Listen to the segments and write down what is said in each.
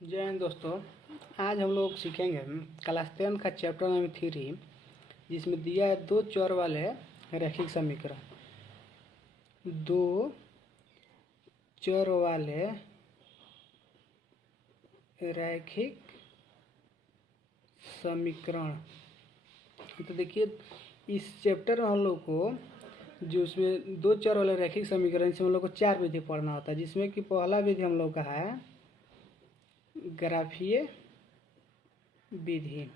जय हिंद दोस्तों। आज हम लोग सीखेंगे क्लास 10 का चैप्टर नंबर 3, जिसमें दिया है दो चर वाले रैखिक समीकरण। दो चर वाले रैखिक समीकरण। तो देखिए, इस चैप्टर में हम लोग को जो उसमें दो चर वाले रैखिक समीकरण से हम लोग को चार विधि पढ़ना होता है, जिसमें कि पहला विधि हम लोग का है ग्राफीय विधि।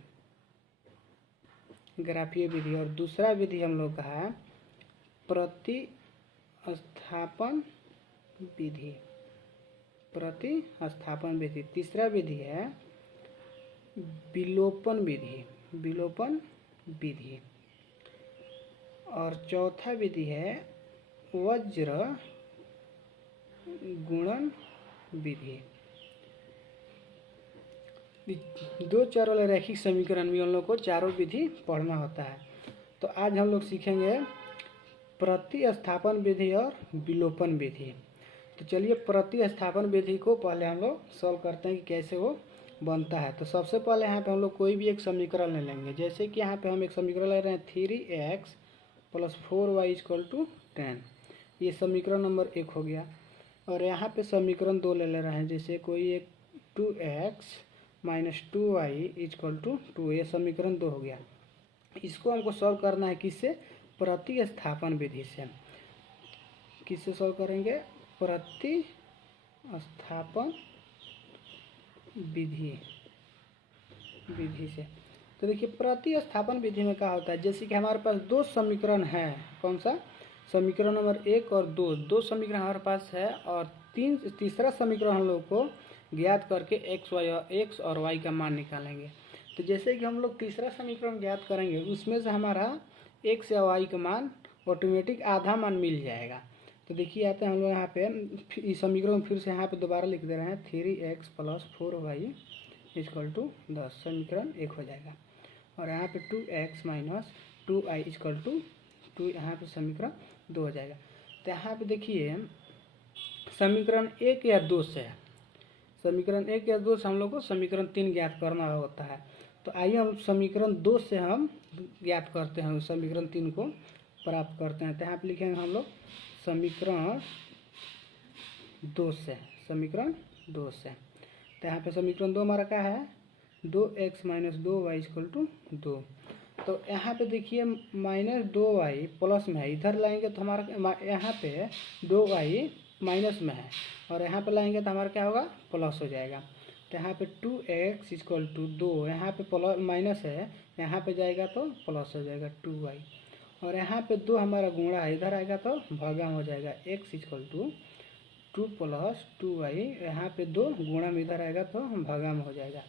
ग्राफीय विधि और दूसरा विधि हम लोग का है प्रतिस्थापन विधि। प्रतिस्थापन विधि। तीसरा विधि है विलोपन विधि। विलोपन विधि। और चौथा विधि है वज्र गुणन विधि। दो चर वाले रैखिक समीकरण में हम लोग को चारों विधि पढ़ना होता है। तो आज हम लोग सीखेंगे प्रतिस्थापन विधि और विलोपन विधि। तो चलिए प्रतिस्थापन विधि को पहले हम लोग सॉल्व करते हैं कि कैसे वो बनता है। तो सबसे पहले यहाँ पे हम लोग कोई भी एक समीकरण ले लेंगे। जैसे कि यहाँ पे हम एक समीकरण ले रहे हैं 3x + 4y = 10। ये समीकरण नंबर 1 हो गया। और यहाँ पे समीकरण 2 ले रहे हैं, जैसे कोई एक 2x - 2y = 2। ये समीकरण 2 हो गया। इसको हमको सॉल्व करना है किससे? प्रतिस्थापन विधि से। किससे सॉल्व करेंगे? प्रतिस्थापन विधि से। तो देखिए, प्रतिस्थापन विधि में क्या होता है, जैसे कि हमारे पास दो समीकरण है। कौन सा? समीकरण नंबर 1 और 2। दो समीकरण हमारे पास है और तीसरा समीकरण हम लोग को ज्ञात करके x और y का मान निकालेंगे। तो जैसे कि हम लोग तीसरा समीकरण ज्ञात करेंगे, उसमें से हमारा x या y का मान ऑटोमेटिक आधा मान मिल जाएगा। तो देखिए, आते हैं हम लोग यहाँ पे इस समीकरण फिर से यहाँ पे दोबारा लिख दे रहे हैं 3x + 4y = 10। समीकरण 1 हो जाएगा। और यहाँ पे 2x - 2y = 2, यहाँ पे समीकरण 2 हो जाएगा। तो यहाँ पे देखिए, समीकरण 1 या 2 से समीकरण 1 या 2 से हम लोग को समीकरण 3 ज्ञात करना होता है। तो आइए हम समीकरण 2 से हम ज्ञात करते हैं, समीकरण 3 को प्राप्त करते हैं। तो यहाँ पे लिखेंगे हम लोग समीकरण 2 से। समीकरण 2 से। तो यहाँ पे समीकरण 2 हमारा क्या है? 2x - 2y = 2। तो यहाँ पे देखिए -2y प्लस में है, इधर लाएंगे तो हमारा यहाँ पे 2y माइनस में है और यहाँ पे लाएंगे तो हमारा क्या होगा? प्लस हो जाएगा। तो यहाँ पे 2x = 2, यहाँ पे प्लस माइनस है, यहाँ पे जाएगा तो प्लस हो जाएगा 2y। और यहाँ पे 2 हमारा गुणा है, इधर आएगा तो भागाम हो जाएगा। x = 2 + 2y, यहाँ पे 2 गुणा में इधर आएगा तो भागाम हो जाएगा।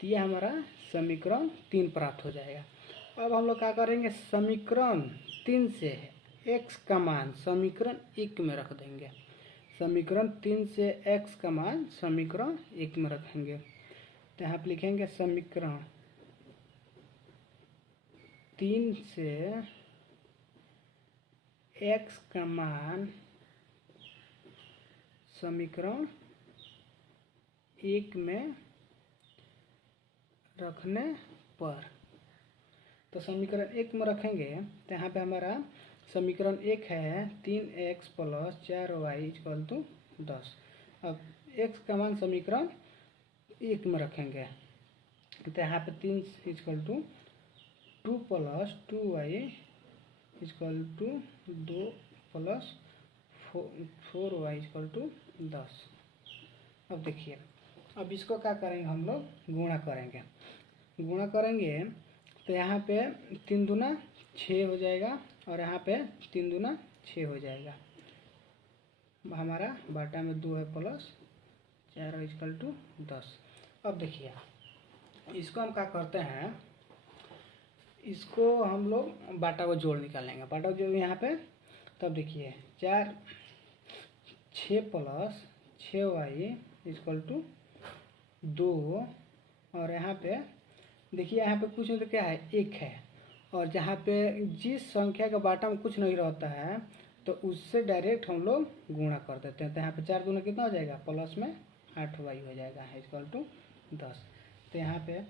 तो ये हमारा समीकरण 3 प्राप्त हो जाएगा। अब हम लोग क्या करेंगे? समीकरण 3 से x का मान समीकरण 1 में रख देंगे। समीकरण 3 से x का मान समीकरण 1 में रखेंगे। तो यहाँ पे लिखेंगे समीकरण 3 से x का मान समीकरण 1 में रखने पर। तो समीकरण 1 में रखेंगे तो यहाँ पे हमारा समीकरण 1 है 3x + 4y = 10। अब x का मान समीकरण 1 में रखेंगे तो यहाँ पे 3 = 2 + 2y = 2 + 4y = 10। अब देखिए, अब इसको क्या करेंगे? हम लोग गुणा करेंगे। गुणा करेंगे तो यहाँ पे 3 दूना 6 हो जाएगा और यहाँ पे 3 दूना 6 हो जाएगा। हमारा बाटा में 2 है प्लस 4 = 10। अब देखिए, इसको हम क्या करते हैं, इसको हम लोग बाटा को जोड़ निकालेंगे। बाटा को जोड़ यहाँ पे, तब देखिए 6 + 6y = 2। और यहाँ पे देखिए, यहाँ पे कुछ नहीं तो क्या है? 1 है। और जहाँ पे जिस संख्या का बाटा में कुछ नहीं रहता है तो उससे डायरेक्ट हम लोग गुणा कर देते हैं। तो यहाँ पे 4 दूना कितना हो जाएगा? प्लस में 8y हो जाएगा इक्वल टू 10। तो यहाँ पे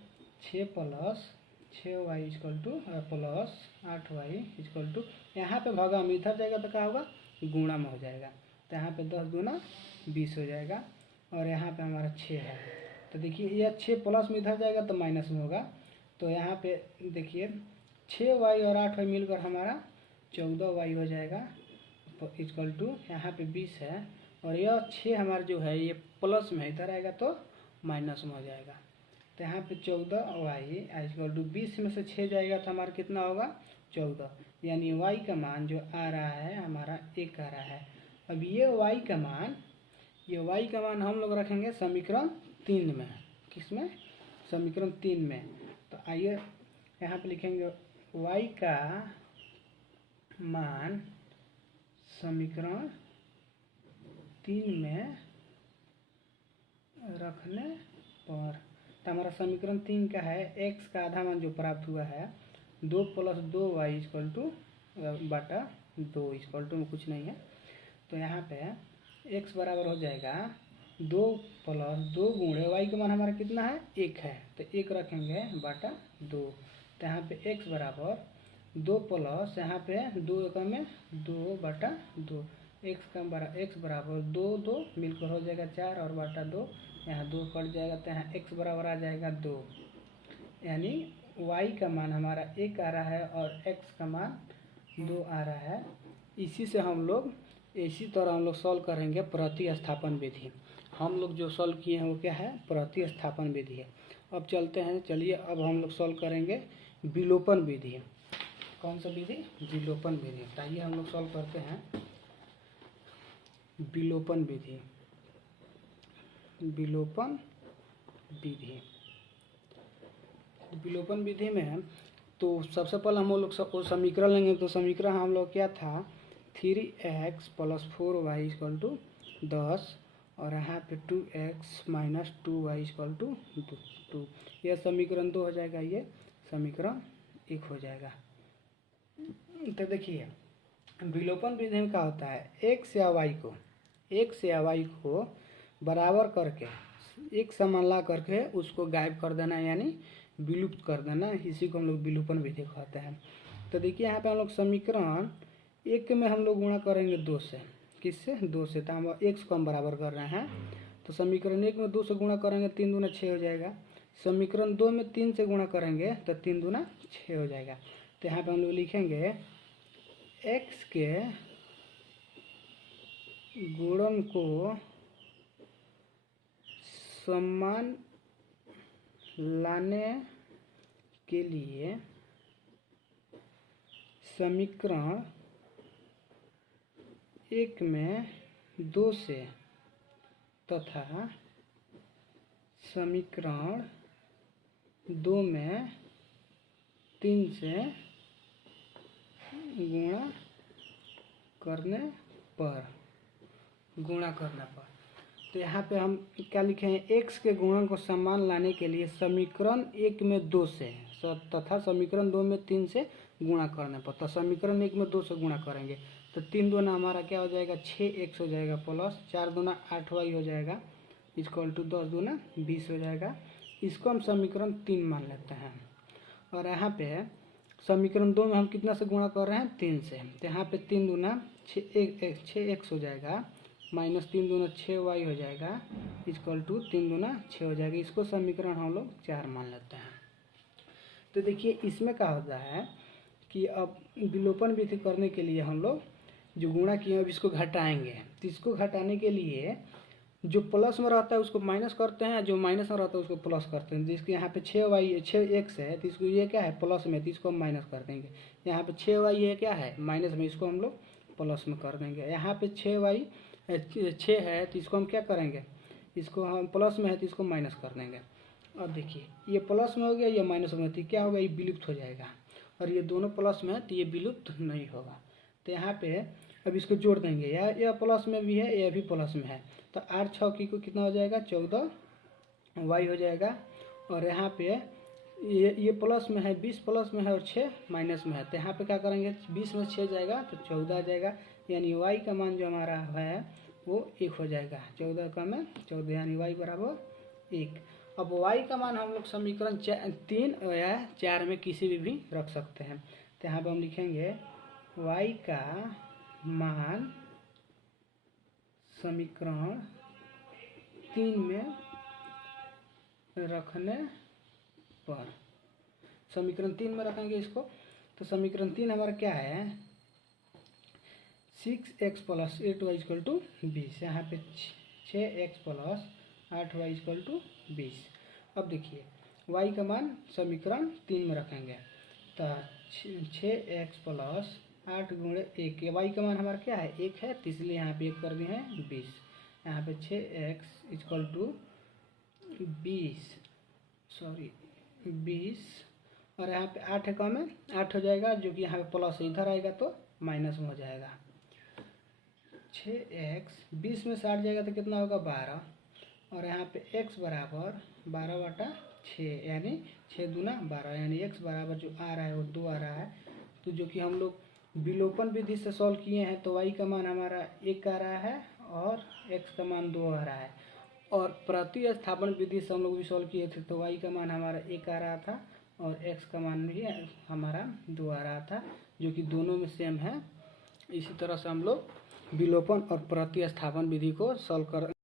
6 plus 6y equal to plus 8y equal to, यहाँ पे भगा में इधर जाएगा तो क्या होगा, गुणा में हो जाएगा। तो यहाँ पे 10 दूना 20 हो जाएगा और यहाँ पे हमारा 6 है। तो देखिए यह 6 प्लस में इधर जाएगा तो माइनस में होगा। तो यहाँ पे देखिए 6y और 8y मिलकर हमारा 14y हो जाएगा इक्वल टू, यहाँ पे 20 है और यह 6 हमारा जो है ये प्लस में इधर आएगा तो माइनस में हो जाएगा। तो यहाँ पे 14y इक्वल टू 20 में से 6 जाएगा तो हमारा कितना होगा 14, यानी y का मान जो आ रहा है हमारा 1 आ रहा है। अब ये y का मान हम लोग रखेंगे समीकरण 3 में। किसमें, समीकरण 3 में। तो आइए यहाँ पे लिखेंगे y का मान समीकरण 3 में रखने पर, तो हमारा समीकरण 3 का है x का आधा मान जो प्राप्त हुआ है 2 प्लस 2y इक्वल टू बटा 2 इक्वल टू में कुछ नहीं है। तो यहाँ पे x बराबर हो जाएगा 2 प्लस 2 गुणे y का मान हमारा कितना है 1 है, तो 1 रखेंगे बटा 2। तो यहाँ पे x बराबर 2 प्लस यहाँ पे 2 एकम में 2 बटा 2, x बराबर 2 2 मिलकर हो जाएगा 4 और बटा 2, यहाँ 2 कट जाएगा तो यहाँ x बराबर आ जाएगा 2, यानी y का मान हमारा 1 आ रहा है और x का मान 2 आ रहा है। इसी से हम लोग इसी तरह हम लोग सॉल्व करेंगे प्रतिस्थापन विधि। हम लोग जो सॉल्व किए हैं वो क्या है, प्रतिस्थापन विधि है। अब चलते हैं, चलिए अब हम लोग सॉल्व करेंगे विलोपन विधि। कौन सा विधि, विलोपन विधि। आइए हम लोग सॉल्व करते हैं विलोपन विधि। विलोपन विधि, विलोपन विधि में तो सबसे पहले हम लोग समीकरण लेंगे। तो समीकरण हम लोग क्या था 3x plus 4y equal to 10 और यहाँ पे 2x minus 2y equal to 2। यह समीकरण 2 हो जाएगा, ये समीकरण 1 हो जाएगा। तो देखिए विलोपन विधि में क्या होता है, x या y को बराबर करके एक समान ला करके उसको गायब कर देना यानी विलुप्त कर देना, इसी को हम लोग विलोपन विधि कहते हैं। तो देखिए यहाँ पे हम लोग समीकरण 1 में हम लोग गुणा करेंगे 2 से, किससे 2 से, तो हम x को हम बराबर कर रहे हैं। तो समीकरण 1 में 2 से गुणा करेंगे 3 दूना 6 हो जाएगा। समीकरण 2 में 3 से गुणा करेंगे तो 3 दूना 6 हो जाएगा। तो यहाँ पे हम लोग लिखेंगे x के गुणन को समान लाने के लिए समीकरण 1 में 2 से तथा समीकरण 2 में 3 से गुणा करने पर तो यहाँ पे हम क्या लिखे हैं, x के गुणन को समान लाने के लिए समीकरण 1 में 2 से तथा समीकरण 2 में 3 से गुणा करने पर। तो समीकरण 1 में 2 से गुणा करेंगे तो 3 दूना हमारा क्या हो जाएगा 6x हो जाएगा प्लस 4 दूना 8y हो जाएगा इक्वल टू 10 दूना 20 हो जाएगा। इसको हम समीकरण 3 मान लेते हैं। और यहाँ पे समीकरण 2 में हम कितना से गुणा कर रहे हैं 3 से, तो यहाँ पे 3 दूना 6x हो जाएगा माइनस 3 दूना 6y हो जाएगा इक्वल टू 3 दूना 6 हो जाएगा। इसको समीकरण हम लोग 4 मान लेते हैं। तो देखिए इसमें क्या होता है कि अब विलोपन विधि करने के लिए हम लोग जो गुणा किए अब इसको घटाएंगे। तो इसको घटाने के लिए जो प्लस में रहता है उसको माइनस करते हैं, जो माइनस में रहता है उसको प्लस करते हैं। जिसके यहाँ पे 6x है तो इसको ये क्या है प्लस में, तो इसको हम माइनस कर देंगे। यहाँ पे 6y ये क्या है माइनस में, इसको हम लोग प्लस में कर देंगे। यहाँ पे 6 है तो इसको हम क्या करेंगे, इसको हम प्लस में है तो इसको माइनस कर देंगे। अब देखिए ये प्लस में हो गया, ये माइनस में, तो क्या होगा ये विलुप्त हो जाएगा। और ये दोनों प्लस में है तो ये विलुप्त नहीं होगा। तो यहाँ पे अब इसको जोड़ देंगे, यह प्लस में भी है यह भी प्लस में है, तो 8 6 की को कितना हो जाएगा 14y हो जाएगा। और यहाँ पे ये प्लस में है 20 प्लस में है और 6 माइनस में है, तो यहाँ पे क्या करेंगे 20 में 6 जाएगा तो 14 आ जाएगा। यानी y का मान जो हमारा है वो 1 हो जाएगा। 14 का में 14 यानी y बराबर 1। अब y का मान हम लोग समीकरण 3 या 4 में किसी भी रख सकते हैं। तो यहाँ पर हम लिखेंगे y का मान समीकरण 3 में रखने पर, समीकरण 3 में रखेंगे इसको, तो समीकरण 3 हमारा क्या है 6x + 8y = 20। यहाँ पे 6x + 8y = 20। अब देखिए y का मान समीकरण 3 में रखेंगे तो 6x + 8 × 1, y का मान हमारा क्या है 1 है, तो इसलिए यहाँ पे 1 कर दिए हैं 20। यहाँ पे 6x = 20 और यहाँ पे 8 है कम है 8 हो जाएगा, जो कि यहाँ पे प्लस इधर आएगा तो माइनस में हो जाएगा। 6x 20 में से 8 जाएगा तो कितना होगा 12 और यहाँ पे x बराबर 12/6 यानी 6 दूना 12 यानी x बराबर जो आ रहा है वो 2 आ रहा है। तो जो कि हम लोग विलोपन विधि से सॉल्व किए हैं तो y का मान हमारा 1 आ रहा है और x का मान 2 आ रहा है। और प्रतिस्थापन विधि से हम लोग भी सॉल्व किए थे तो y का मान हमारा 1 आ रहा था और x का मान भी हमारा 2 आ रहा था, जो कि दोनों में सेम है। इसी तरह से हम लोग विलोपन और प्रतिस्थापन विधि को सॉल्व कर